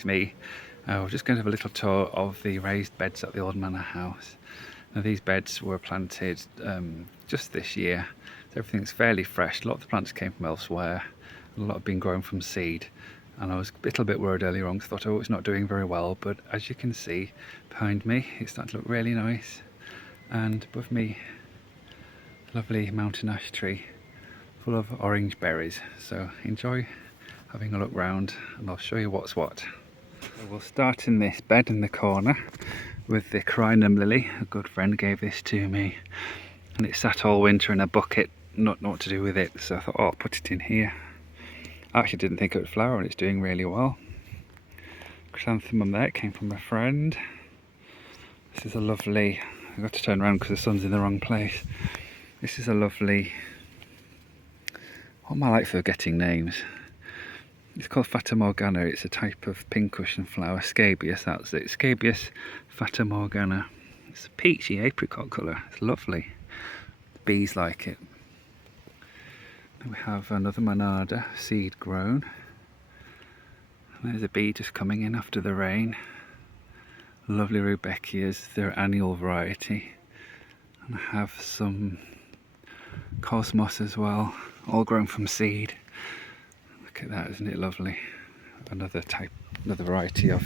it's me. We're just going to have a little tour of the raised beds at the Old Manor House. Now these beds were planted just this year, so everything's fairly fresh. A lot of the plants came from elsewhere, a lot have been grown from seed, and I was a little bit worried earlier on because I thought, oh, it's not doing very well, but as you can see behind me, it's starting to look really nice. And above me, a lovely mountain ash tree full of orange berries. So enjoy having a look round and I'll show you what's what. So we'll start in this bed in the corner with the crinum lily. A good friend gave this to me and it sat all winter in a bucket, not know what to do with it, so I thought, oh, I'll put it in here. I actually didn't think it would flower and it's doing really well. Chrysanthemum there, it came from a friend. This is a lovely, I've got to turn around because the sun's in the wrong place. This is a lovely, what am I like for getting names? It's called Fata Morgana. It's a type of pincushion flower. Scabious, that's it. Scabious Fata Morgana. It's a peachy apricot colour. It's lovely. The bees like it. Then we have another MONARDA, seed grown. And there's a bee just coming in after the rain. Lovely rudbeckias. They're annual variety. And I have some cosmos as well, all grown from seed. Look at that, isn't it lovely? Another variety of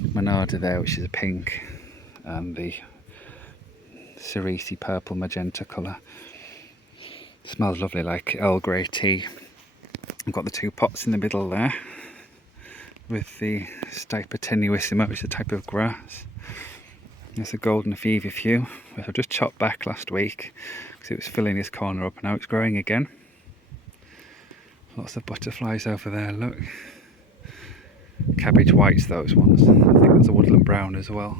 MONARDA there, which is a pink, and the cerise purple magenta colour. Smells lovely, like Earl Grey tea. I've got the two pots in the middle there with the Stipa tenuissima, which is a type of grass. There's a golden feverfew, which I just chopped back last week because it was filling this corner up, and now it's growing again. Lots of butterflies over there, look. Cabbage whites, those ones. I think that's a woodland brown as well.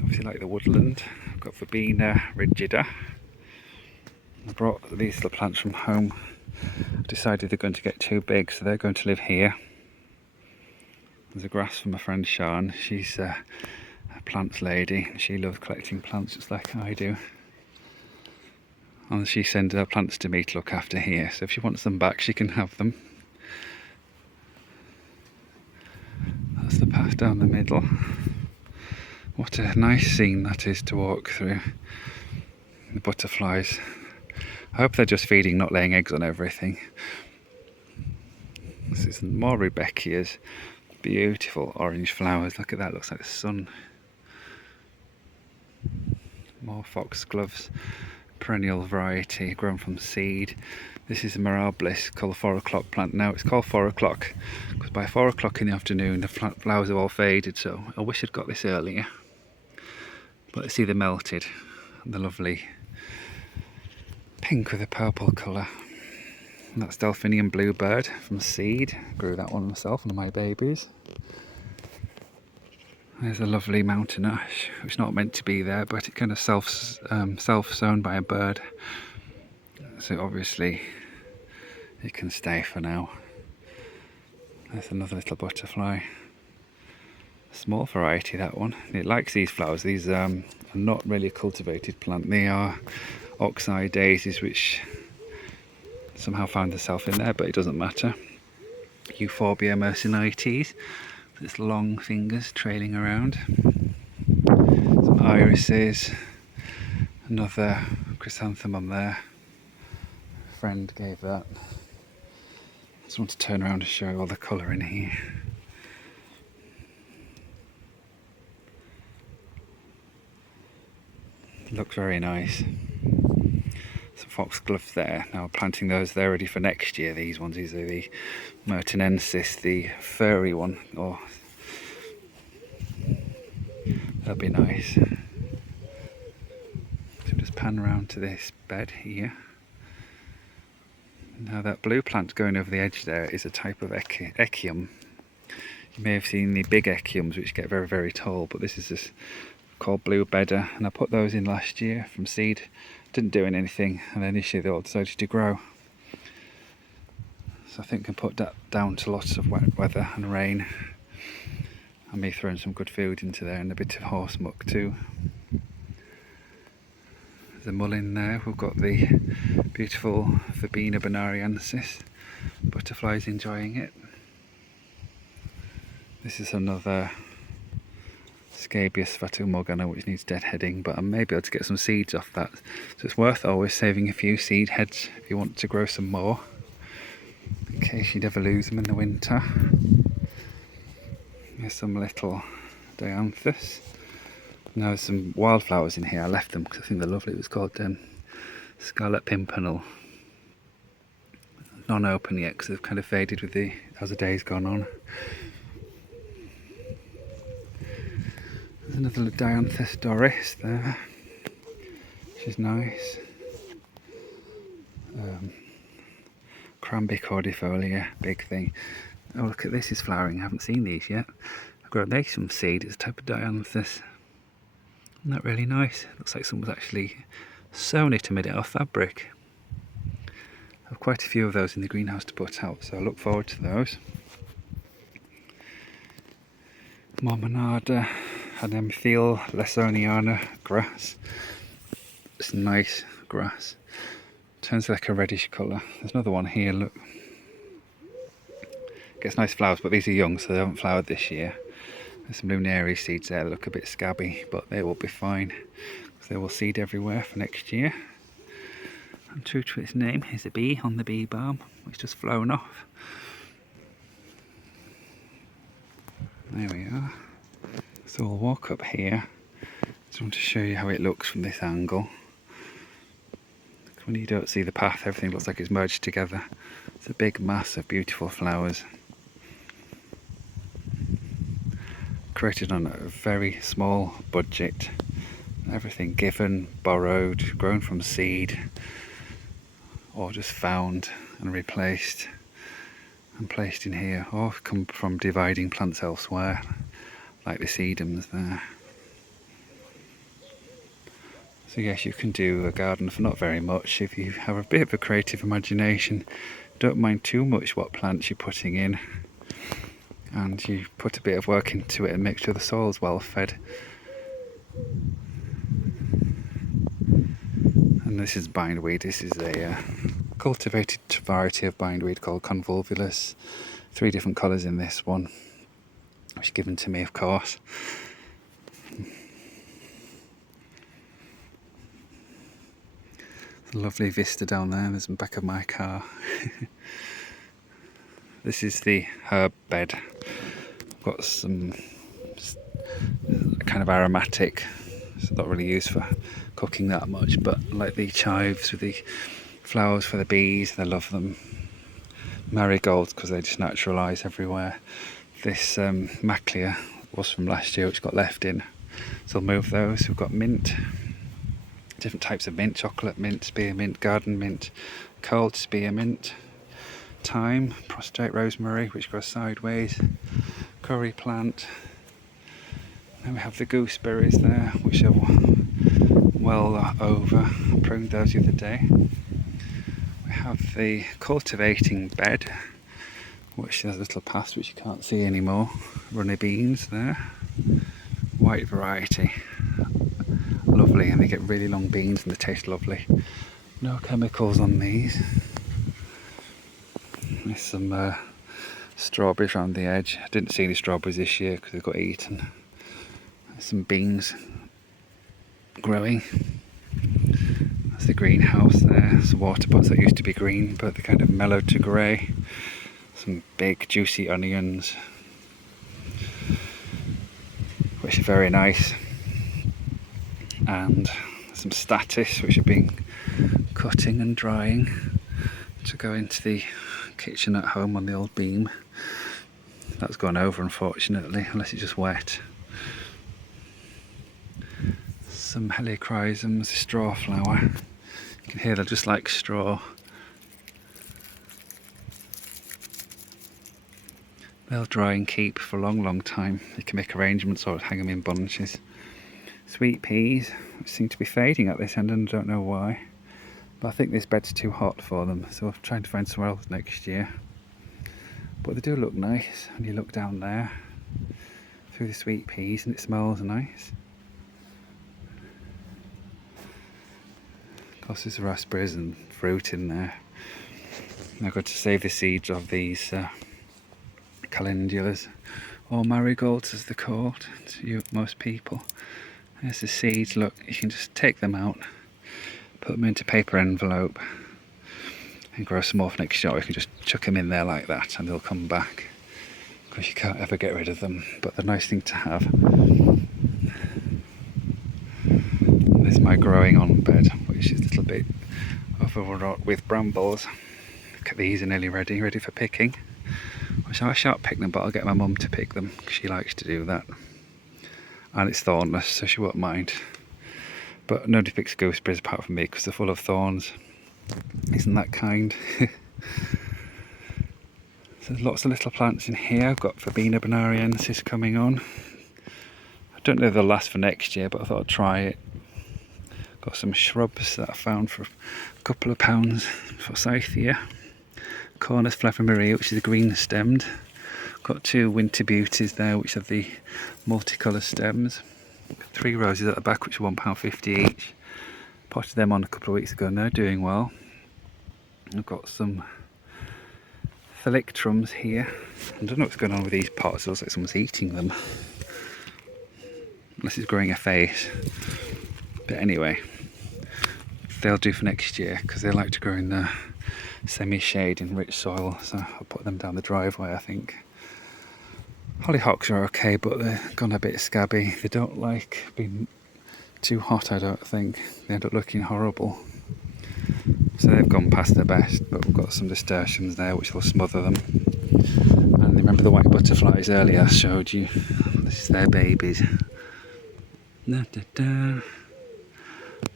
Obviously like the woodland. I've got Verbena rigida. I brought these little plants from home. I've decided they're going to get too big, so they're going to live here. There's a grass from my friend Sian. She's a plants lady. She loves collecting plants just like I do. And she sends her plants to me to look after here, so if she wants them back she can have them. That's the path down the middle. What a nice scene that is to walk through. The butterflies. I hope they're just feeding, not laying eggs on everything. This is more rudbeckias. Beautiful orange flowers. Look at that, looks like the sun. More foxgloves, perennial variety, grown from seed. This is a MIRABILIS called 4 o'clock plant. Now it's called 4 o'clock because by 4 o'clock in the afternoon the flowers have all faded, so I wish I'd got this earlier. But let's see, they're melted. And the lovely pink with a purple colour. And that's Delphinium bluebird from seed. Grew that one myself, one of my babies. There's a lovely mountain ash. It's not meant to be there, but it kind of self-sown by a bird. So obviously it can stay for now. There's another little butterfly. Small variety, that one. It likes these flowers. These are not really a cultivated plant. They are oxeye daisies, which somehow found herself in there, but it doesn't matter. EUPHORBIA MYRSINITES. Its long fingers trailing around. Some irises, another chrysanthemum there. A friend gave that. Just want to turn around to show you all the colour in here. It looks very nice. Some foxgloves there. Now planting those, they're ready for next year. These ones, these are the Mertenensis, the furry one. Oh, that'll be nice. So just pan around to this bed here. Now that blue plant going over the edge there is a type of ECHIUM. You may have seen the big ECHIUMs which get very, very tall, but this is just called blue bedder, and I put those in last year from seed. Didn't do anything, and then this year they all decided to grow. So I think I can put that down to lots of wet weather and rain, and me throwing some good food into there and a bit of horse muck too. There's a mullein there. We've got the beautiful Verbena bonariensis. Butterflies enjoying it. This is another scabious fatumorgana which needs deadheading, but I may be able to get some seeds off that. So it's worth always saving a few seed heads if you want to grow some more, in case you'd ever lose them in the winter. Here's some little dianthus. Now there's some wildflowers in here. I left them because I think they're lovely. It was called Scarlet Pimpernel. Non-open yet because they've kind of faded with as the day's gone on. There's another dianthus doris there, which is nice. Crambicordifolia, big thing. Oh, look at this, is flowering. I haven't seen these yet. I've grown these from seed. It's a type of dianthus. Isn't that really nice? Looks like someone's actually sewn it and made it out of fabric. I have quite a few of those in the greenhouse to put out, so I look forward to those. More MONARDA, Anemphil lesoniana grass. It's nice grass. Turns like a reddish colour. There's another one here, look. Gets nice flowers, but these are young, so they haven't flowered this year. There's some luminary seeds there that look a bit scabby, but they will be fine, because they will seed everywhere for next year. And true to its name, here's a bee on the bee balm, which just flown off. There we are. So we'll walk up here. Just want to show you how it looks from this angle. When you don't see the path, everything looks like it's merged together. It's a big mass of beautiful flowers. Created on a very small budget. Everything given, borrowed, grown from seed, or just found and replaced and placed in here, or come from dividing plants elsewhere, like the sedums there. So yes, you can do a garden for not very much if you have a bit of a creative imagination. Don't mind too much what plants you're putting in, and you put a bit of work into it and make sure the soil's well fed. And this is bindweed. This is a cultivated variety of bindweed called convolvulus. 3 different colours in this one, which is given to me, of course. Lovely vista down there. There's the back of my car. This is the herb bed. Got some kind of aromatic. It's not really used for cooking that much, but like the chives with the flowers for the bees. They love them. Marigolds because they just naturalise everywhere. This maclear was from last year, which got left in, so I'll move those. We've got mint. Different types of mint: chocolate mint, spearmint, garden mint, cold spearmint, thyme, prostrate rosemary, which grows sideways, curry plant. Then we have the gooseberries there, which are well over. I pruned those the other day. We have the cultivating bed, which has a little path which you can't see anymore. Runny beans there, white variety. Lovely, and they get really long beans and they taste lovely. No chemicals on these. There's some strawberries around the edge. I didn't see any strawberries this year because they got eaten. There's some beans growing. That's the greenhouse there. Some water pots that used to be green, but they kind of mellowed to grey. Some big juicy onions, which are very nice. And some statice, which have been cutting and drying to go into the kitchen at home on the old beam. That's gone over, unfortunately, unless it's just wet. Some helichrysums, straw flower. You can hear they're just like straw. They'll dry and keep for a long, long time. You can make arrangements or hang them in bunches. Sweet peas, which seem to be fading at this end, and I don't know why. But I think this bed's too hot for them, so I'm trying to find somewhere else next year. But they do look nice when you look down there through the sweet peas, and it smells nice. Of course, there's raspberries and fruit in there. And I've got to save the seeds of these calendulas, or marigolds as they're called to you, most people. There's the seeds, look, you can just take them out, put them into a paper envelope and grow some more for next year, or you can just chuck them in there like that and they'll come back, because you can't ever get rid of them. But the nice thing to have, this is my growing on bed, which is a little bit overwrought with brambles. Look at these, are nearly ready for picking. I shan't pick them, but I'll get my mum to pick them because she likes to do that. And it's thornless, so she won't mind. But nobody picks gooseberries apart from me because they're full of thorns. Isn't that kind? So there's lots of little plants in here. I've got Verbena bonariensis coming on. I don't know if they'll last for next year, but I thought I'd try it. Got some shrubs that I found for a couple of pounds for Scythia. Cornus flavamaria, which is green stemmed. Got 2 winter beauties there, which have the multicolour stems. 3 roses at the back, which are £1.50 each. Potted them on a couple of weeks ago and they're doing well. I've got some thalictrums here. I don't know what's going on with these pots, it looks like someone's eating them. Unless it's growing a face. But anyway, they'll do for next year because they like to grow in the semi-shade in rich soil, so I'll put them down the driveway, I think. Hollyhocks are okay, but they're gone a bit scabby. They don't like being too hot, I don't think. They end up looking horrible. So they've gone past their best, but we've got some nasturtiums there which will smother them. And remember the white butterflies earlier I showed you? This is their babies. Da, da, da.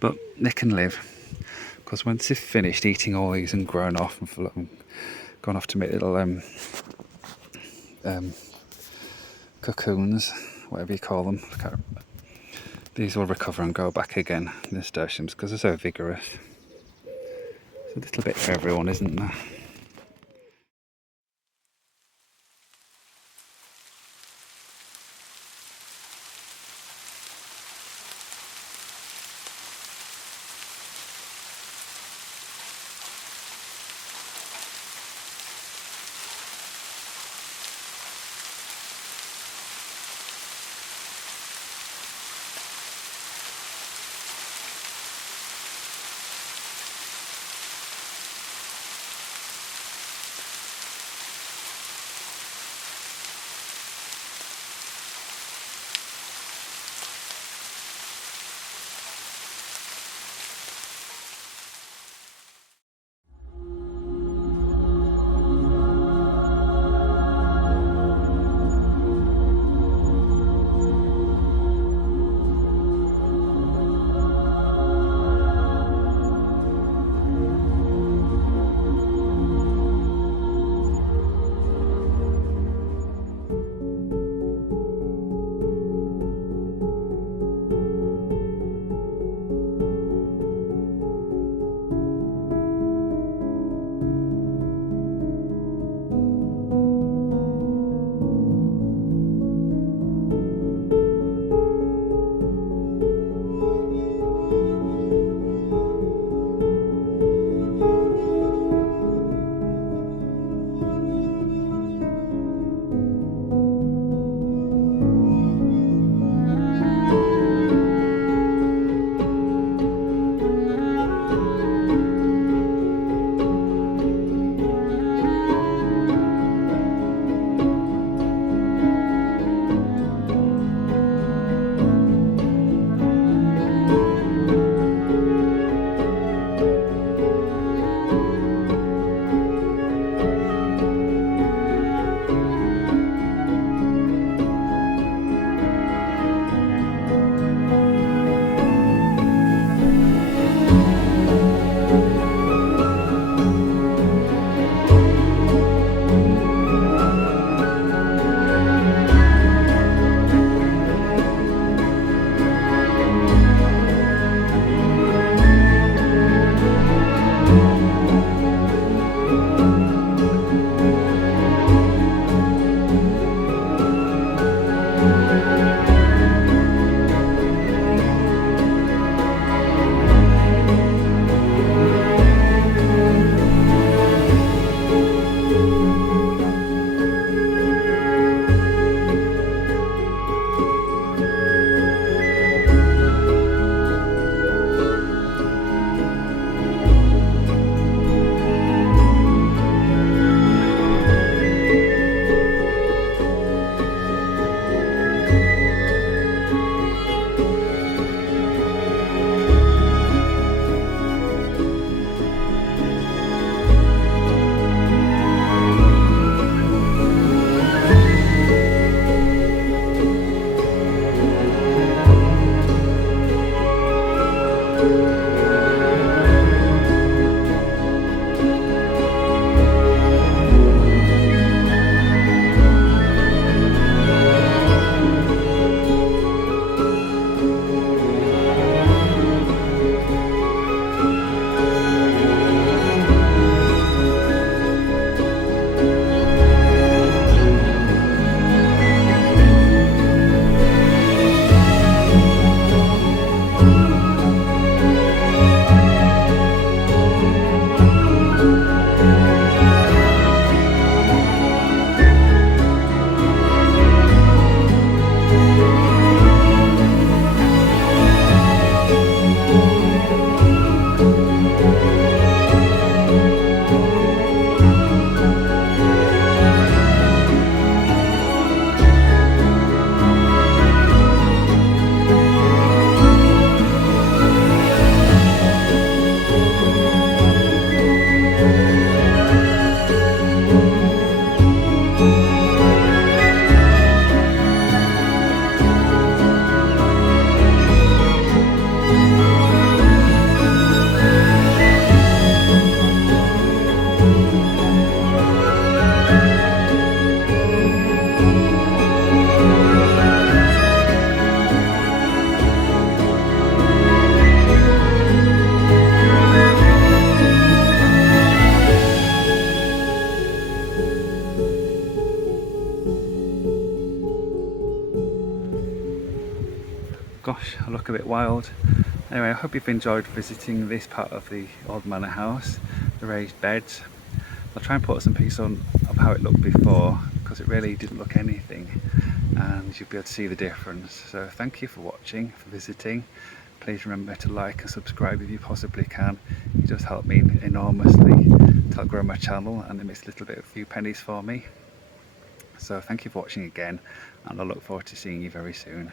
But they can live, because once they've finished eating all these and grown off and gone off to make little cocoons, whatever you call them, these will recover and go back again, the nasturtiums, because they're so vigorous. It's a little bit for everyone, isn't there? look a bit wild. Anyway, I hope you've enjoyed visiting this part of the Old Manor House, the raised beds. I'll try and put some pictures on of how it looked before, because it really didn't look anything, and you'll be able to see the difference. So thank you for watching, for visiting. Please remember to like and subscribe if you possibly can. It does help me enormously to help grow my channel, and it makes a few pennies for me. So thank you for watching again, and I look forward to seeing you very soon.